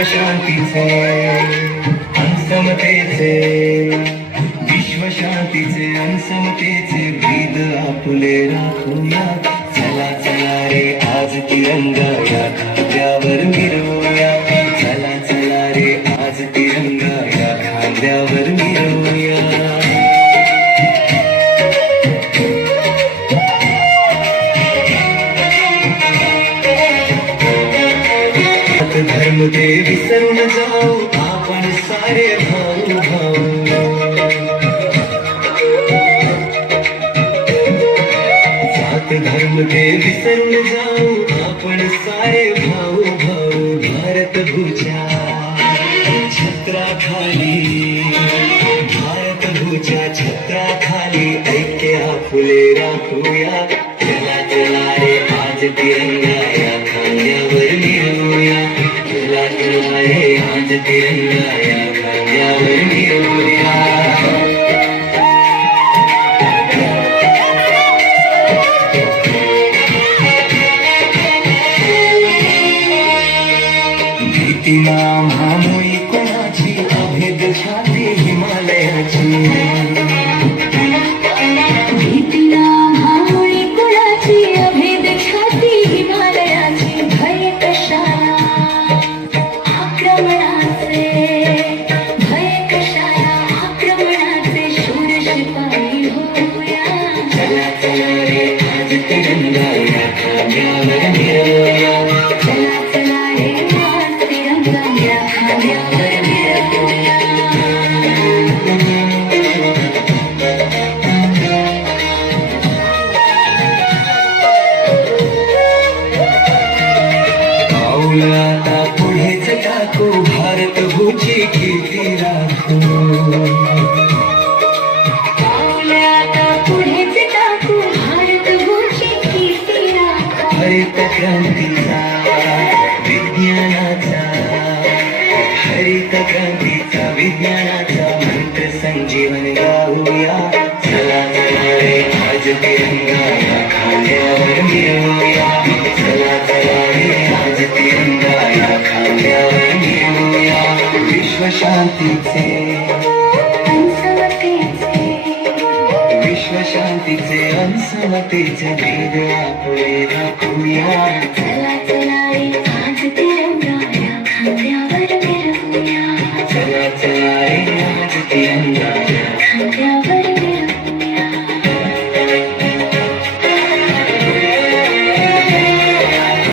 विश्वशांतीचे अंसमतेचे विश्वशांतीचे अंसमतेचे वेद आपुले राखूया. चला चला रे आज तिरंगा या खांद्यावर मिरवूया. चला चला रे आज तिरंगा या खांद्यावर मिरवूया. धर्म ते विसरून जाऊ आपण सारे भाऊ भाऊ. जात धर्म ते विसरून जाऊ आपण सारे भाऊ भाऊ. भारत भूच्या छत्राखाली भारत भूच्या छत्राखाली ऐक्य आपुले राखूया. चला चला रे आज तिरंगा या खांद्यावर मिरवूया. चला चला रे आज तिरंगा या खांद्यावर मिरवूया. भीतीला मानोई कोणाची अभेद छाती हिमालयाची. भीतीला मानोई कोणाची अभेद छाती हिमालयाची. भय कशाला आक्रमणाचे भय कशाला आक्रमणाचे शूर शिपाई होऊया. चला चला रे आज तिरंगा या खांद्यावर मिरवूया. चला चला रे आज तिरंगा या खांद्यावर मिरवूया. पाऊल आता पुढेच टाकू भारत भूची कीर्ती राखू. पाऊल आता पुढेच टाकू भारत भूची कीर्ती राखू. हरित क्रांतीचा विज्ञानाचा हरित क्रांतीचा विज्ञानाचा मंत्र संजीवन गाऊया. चला चला रे आज तिरंगा या खांद्यावर मिरवूया. चला चला रे आज तिरंगा या खांद्यावर मिरवूया. विश्वशांतीचे अंसमतेचे विश्वशांतीचे अंसमतेचे वेद आपुले राखूया. चला